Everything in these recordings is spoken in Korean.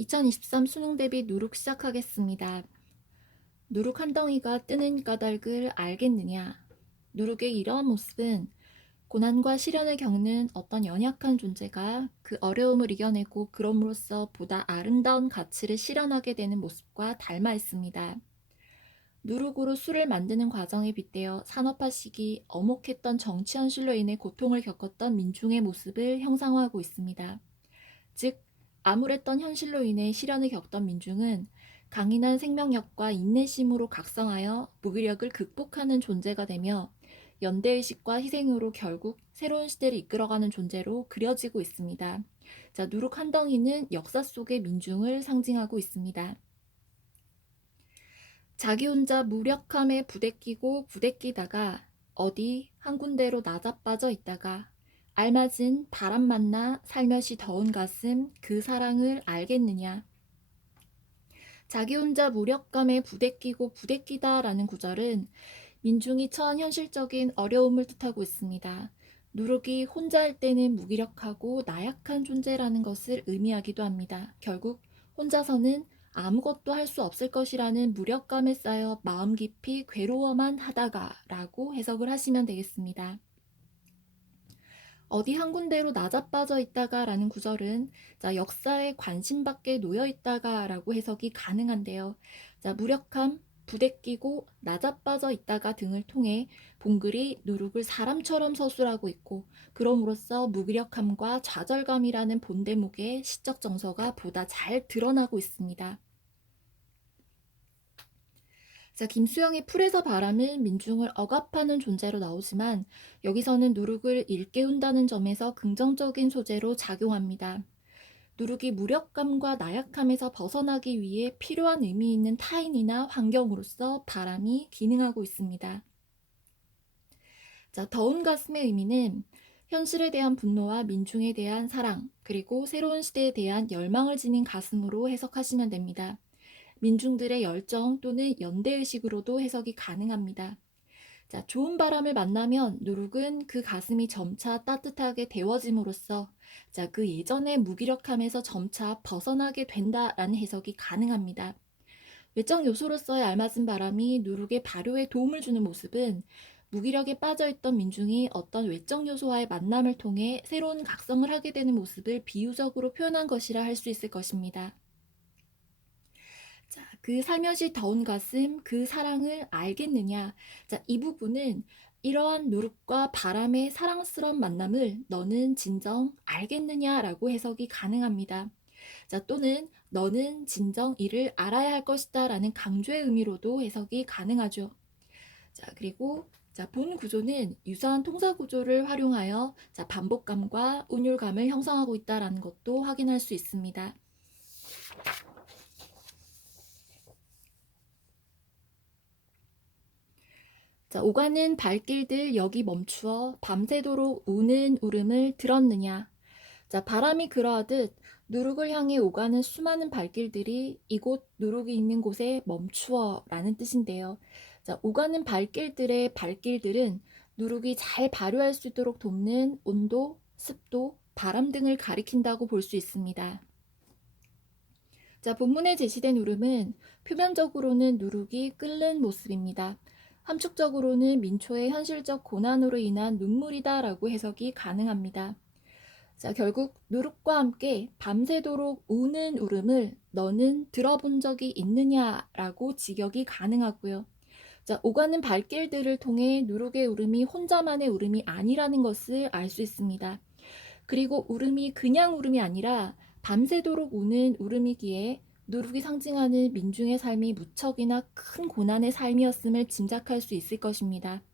2023 수능 대비 누룩 시작하겠습니다. 누룩 한 덩이가 뜨는 까닭을 알겠느냐? 누룩의 이러한 모습은 고난과 시련을 겪는 어떤 연약한 존재가 그 어려움을 이겨내고 그럼으로써 보다 아름다운 가치를 실현하게 되는 모습과 닮아 있습니다. 누룩으로 술을 만드는 과정에 빗대어 산업화 시기 엄혹했던 정치 현실로 인해 고통을 겪었던 민중의 모습을 형상화하고 있습니다. 즉, 암울했던 현실로 인해 시련을 겪던 민중은 강인한 생명력과 인내심으로 각성하여 무기력을 극복하는 존재가 되며 연대의식과 희생으로 결국 새로운 시대를 이끌어가는 존재로 그려지고 있습니다. 자, 누룩 한 덩이는 역사 속의 민중을 상징하고 있습니다. 자기 혼자 무력함에 부대끼고 부대끼다가 어디 한 군데로 나자빠져 있다가 알맞은 바람 만나 살며시 더운 가슴 그 사랑을 알겠느냐. 자기 혼자 무력감에 부대끼고 부대끼다라는 구절은 민중이 처한 현실적인 어려움을 뜻하고 있습니다. 누룩이 혼자일 때는 무기력하고 나약한 존재라는 것을 의미하기도 합니다. 결국 혼자서는 아무것도 할 수 없을 것이라는 무력감에 쌓여 마음 깊이 괴로워만 하다가 라고 해석을 하시면 되겠습니다. 어디 한 군데로 나자빠져 있다가 라는 구절은 역사에 관심 밖에 놓여 있다가 라고 해석이 가능한데요. 무력함, 부대끼고 나자빠져 있다가 등을 통해 봉글이 누룩을 사람처럼 서술하고 있고 그럼으로써 무기력함과 좌절감이라는 본대목의 시적 정서가 보다 잘 드러나고 있습니다. 김수영의 풀에서 바람은 민중을 억압하는 존재로 나오지만 여기서는 누룩을 일깨운다는 점에서 긍정적인 소재로 작용합니다. 누룩이 무력감과 나약함에서 벗어나기 위해 필요한 의미 있는 타인이나 환경으로서 바람이 기능하고 있습니다. 더운 가슴의 의미는 현실에 대한 분노와 민중에 대한 사랑, 그리고 새로운 시대에 대한 열망을 지닌 가슴으로 해석하시면 됩니다. 민중들의 열정 또는 연대의식으로도 해석이 가능합니다. 좋은 바람을 만나면 누룩은 그 가슴이 점차 따뜻하게 데워짐으로써 그 예전의 무기력함에서 점차 벗어나게 된다라는 해석이 가능합니다. 외적 요소로서의 알맞은 바람이 누룩의 발효에 도움을 주는 모습은 무기력에 빠져있던 민중이 어떤 외적 요소와의 만남을 통해 새로운 각성을 하게 되는 모습을 비유적으로 표현한 것이라 할 수 있을 것입니다. 그 살며시 더운 가슴, 그 사랑을 알겠느냐. 이 부분은 이러한 누룩과 바람의 사랑스러운 만남을 너는 진정 알겠느냐라고 해석이 가능합니다. 또는 너는 진정 이를 알아야 할 것이다 라는 강조의 의미로도 해석이 가능하죠. 그리고 본 구조는 유사한 통사 구조를 활용하여 반복감과 운율감을 형성하고 있다는 것도 확인할 수 있습니다. 오가는 발길들 여기 멈추어 밤새도록 우는 울음을 들었느냐. 바람이 그러하듯 누룩을 향해 오가는 수많은 발길들이 이곳 누룩이 있는 곳에 멈추어 라는 뜻인데요. 오가는 발길들의 발길들은 누룩이 잘 발효할 수 있도록 돕는 온도, 습도, 바람 등을 가리킨다고 볼 수 있습니다. 본문에 제시된 울음은 표면적으로는 누룩이 끓는 모습입니다. 함축적으로는 민초의 현실적 고난으로 인한 눈물이다 라고 해석이 가능합니다. 결국 누룩과 함께 밤새도록 우는 울음을 너는 들어본 적이 있느냐 라고 직역이 가능하고요. 오가는 발길들을 통해 누룩의 울음이 혼자만의 울음이 아니라는 것을 알 수 있습니다. 그리고 울음이 그냥 울음이 아니라 밤새도록 우는 울음이기에 누룩이 상징하는 민중의 삶이 무척이나 큰 고난의 삶이었음을 짐작할 수 있을 것입니다.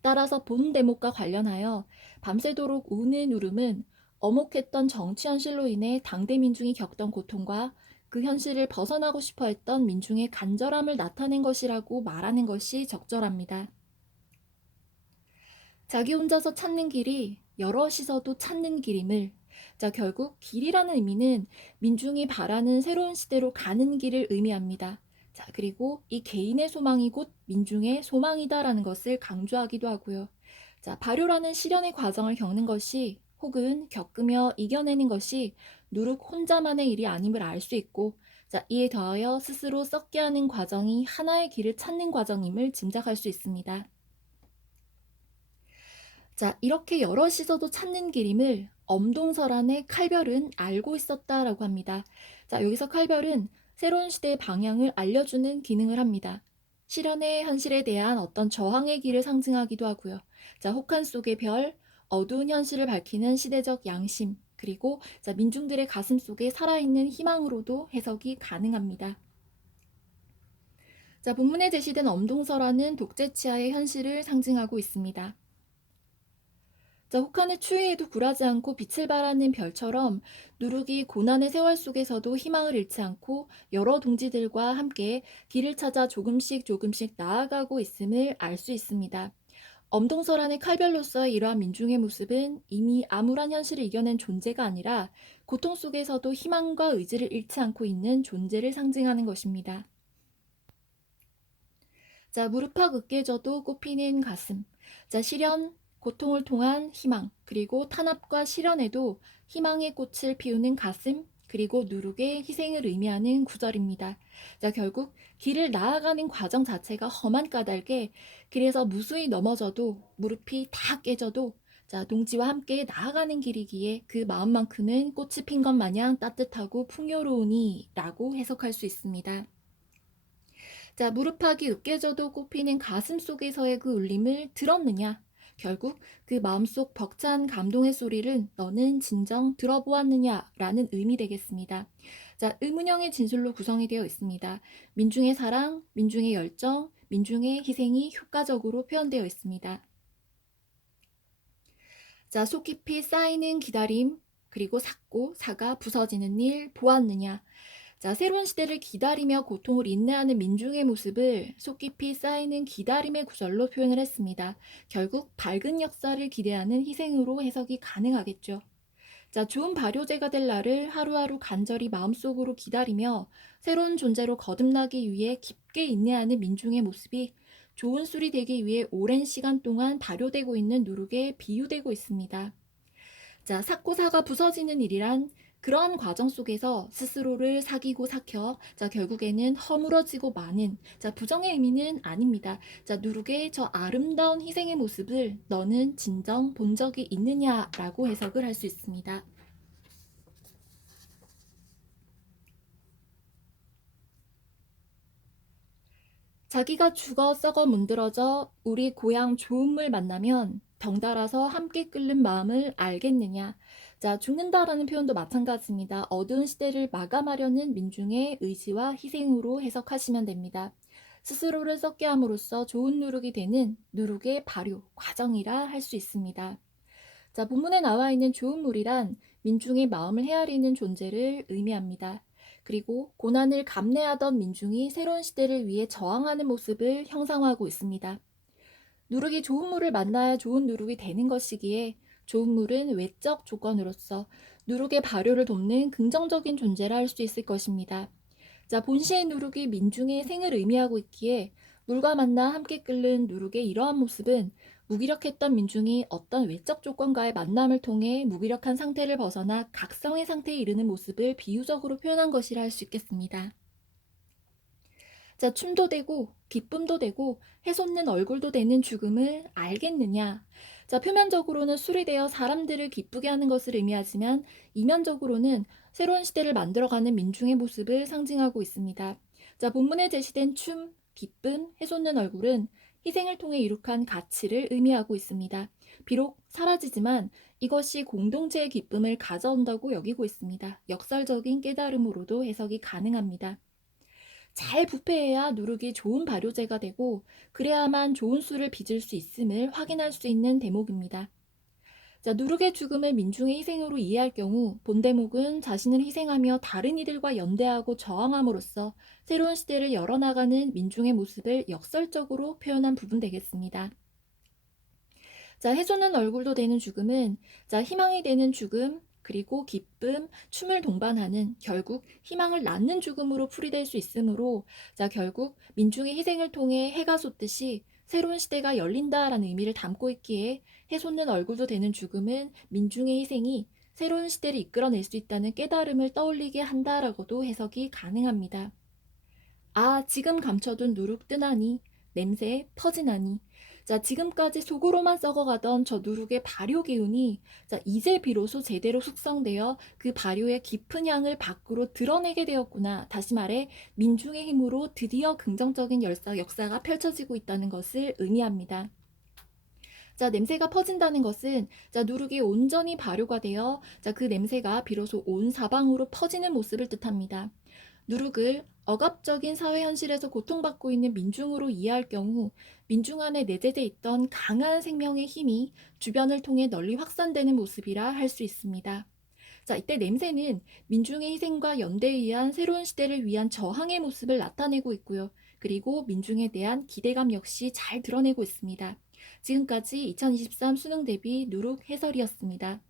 따라서 본 대목과 관련하여 밤새도록 우는 울음은 엄혹했던 정치 현실로 인해 당대 민중이 겪던 고통과 그 현실을 벗어나고 싶어 했던 민중의 간절함을 나타낸 것이라고 말하는 것이 적절합니다. 자기 혼자서 찾는 길이 여럿이서도 찾는 길임을 결국 길이라는 의미는 민중이 바라는 새로운 시대로 가는 길을 의미합니다. 그리고 이 개인의 소망이 곧 민중의 소망이다라는 것을 강조하기도 하고요. 발효라는 시련의 과정을 겪는 것이 혹은 겪으며 이겨내는 것이 누룩 혼자만의 일이 아님을 알 수 있고, 자, 이에 더하여 스스로 썩게 하는 과정이 하나의 길을 찾는 과정임을 짐작할 수 있습니다. 자, 이렇게 여럿이서도 찾는 길임을 엄동설안의 칼별은 알고 있었다라고 합니다. 자, 여기서 칼별은 새로운 시대의 방향을 알려주는 기능을 합니다. 실현의 현실에 대한 어떤 저항의 길을 상징하기도 하고요. 자, 혹한 속의 별, 어두운 현실을 밝히는 시대적 양심, 그리고 자, 민중들의 가슴 속에 살아있는 희망으로도 해석이 가능합니다. 자, 본문에 제시된 엄동설화는 독재치하의 현실을 상징하고 있습니다. 자, 혹한의 추위에도 굴하지 않고 빛을 발하는 별처럼 누룩이 고난의 세월 속에서도 희망을 잃지 않고 여러 동지들과 함께 길을 찾아 조금씩 조금씩 나아가고 있음을 알 수 있습니다. 엄동설안의 칼별로서의 이러한 민중의 모습은 이미 암울한 현실을 이겨낸 존재가 아니라 고통 속에서도 희망과 의지를 잃지 않고 있는 존재를 상징하는 것입니다. 자, 무릎팍 으깨져도 꽃피는 가슴. 자, 시련, 고통을 통한 희망, 그리고 탄압과 시련에도 희망의 꽃을 피우는 가슴, 그리고 누룩의 희생을 의미하는 구절입니다. 자, 결국 길을 나아가는 과정 자체가 험한 까닭에 길에서 무수히 넘어져도 무릎이 다 깨져도 자, 동지와 함께 나아가는 길이기에 그 마음만큼은 꽃이 핀 것 마냥 따뜻하고 풍요로우니 라고 해석할 수 있습니다. 자, 무릎팍이 으깨져도 꼽히는 가슴 속에서의 그 울림을 들었느냐? 결국 그 마음속 벅찬 감동의 소리를 너는 진정 들어보았느냐? 라는 의미 되겠습니다. 자, 의문형의 진술로 구성이 되어 있습니다. 민중의 사랑, 민중의 열정, 민중의 희생이 효과적으로 표현되어 있습니다. 자, 속 깊이 쌓이는 기다림, 그리고 삭고, 사가 부서지는 일 보았느냐? 자, 새로운 시대를 기다리며 고통을 인내하는 민중의 모습을 속 깊이 쌓이는 기다림의 구절로 표현을 했습니다. 결국 밝은 역사를 기대하는 희생으로 해석이 가능하겠죠. 자, 좋은 발효제가 될 날을 하루하루 간절히 마음속으로 기다리며 새로운 존재로 거듭나기 위해 깊게 인내하는 민중의 모습이 좋은 술이 되기 위해 오랜 시간 동안 발효되고 있는 누룩에 비유되고 있습니다. 자, 삭고사가 부서지는 일이란 그런 과정 속에서 스스로를 사귀고 삭혀 자, 결국에는 허물어지고 마는 자, 부정의 의미는 아닙니다. 자, 누룩의 저 아름다운 희생의 모습을 너는 진정 본 적이 있느냐라고 해석을 할 수 있습니다. 자기가 죽어 썩어 문드러져 우리 고향 좋음을 만나면 덩달아서 함께 끓는 마음을 알겠느냐. 자, 죽는다라는 표현도 마찬가지입니다. 어두운 시대를 마감하려는 민중의 의지와 희생으로 해석하시면 됩니다. 스스로를 썩게 함으로써 좋은 누룩이 되는 누룩의 발효 과정이라 할 수 있습니다. 자, 본문에 나와 있는 좋은 물이란 민중의 마음을 헤아리는 존재를 의미합니다. 그리고 고난을 감내하던 민중이 새로운 시대를 위해 저항하는 모습을 형상화하고 있습니다. 누룩이 좋은 물을 만나야 좋은 누룩이 되는 것이기에 좋은 물은 외적 조건으로서 누룩의 발효를 돕는 긍정적인 존재라 할 수 있을 것입니다. 자, 본시의 누룩이 민중의 생을 의미하고 있기에 물과 만나 함께 끓는 누룩의 이러한 모습은 무기력했던 민중이 어떤 외적 조건과의 만남을 통해 무기력한 상태를 벗어나 각성의 상태에 이르는 모습을 비유적으로 표현한 것이라 할 수 있겠습니다. 자, 춤도 되고 기쁨도 되고 해솟는 얼굴도 되는 죽음을 알겠느냐? 자, 표면적으로는 술이 되어 사람들을 기쁘게 하는 것을 의미하지만 이면적으로는 새로운 시대를 만들어가는 민중의 모습을 상징하고 있습니다. 자, 본문에 제시된 춤, 기쁨, 해솟는 얼굴은 희생을 통해 이룩한 가치를 의미하고 있습니다. 비록 사라지지만 이것이 공동체의 기쁨을 가져온다고 여기고 있습니다. 역설적인 깨달음으로도 해석이 가능합니다. 잘 부패해야 누룩이 좋은 발효제가 되고 그래야만 좋은 술을 빚을 수 있음을 확인할 수 있는 대목입니다. 자, 누룩의 죽음을 민중의 희생으로 이해할 경우 본 대목은 자신을 희생하며 다른 이들과 연대하고 저항함으로써 새로운 시대를 열어나가는 민중의 모습을 역설적으로 표현한 부분 되겠습니다. 자, 해주는 얼굴도 되는 죽음은 자, 희망이 되는 죽음, 그리고 기쁨, 춤을 동반하는 결국 희망을 낳는 죽음으로 풀이될 수 있으므로 자, 결국 민중의 희생을 통해 해가 솟듯이 새로운 시대가 열린다라는 의미를 담고 있기에 해솟는 얼굴도 되는 죽음은 민중의 희생이 새로운 시대를 이끌어낼 수 있다는 깨달음을 떠올리게 한다라고도 해석이 가능합니다. 아, 지금 감춰둔 누룩 뜨나니, 냄새 퍼지나니. 자, 지금까지 속으로만 썩어가던 저 누룩의 발효 기운이, 자, 이제 비로소 제대로 숙성되어 그 발효의 깊은 향을 밖으로 드러내게 되었구나. 다시 말해, 민중의 힘으로 드디어 긍정적인 역사가 펼쳐지고 있다는 것을 의미합니다. 자, 냄새가 퍼진다는 것은, 자, 누룩이 온전히 발효가 되어, 자, 그 냄새가 비로소 온 사방으로 퍼지는 모습을 뜻합니다. 누룩을 억압적인 사회 현실에서 고통받고 있는 민중으로 이해할 경우 민중 안에 내재돼 있던 강한 생명의 힘이 주변을 통해 널리 확산되는 모습이라 할 수 있습니다. 자, 이때 냄새는 민중의 희생과 연대에 의한 새로운 시대를 위한 저항의 모습을 나타내고 있고요. 그리고 민중에 대한 기대감 역시 잘 드러내고 있습니다. 지금까지 2023 수능 대비 누룩 해설이었습니다.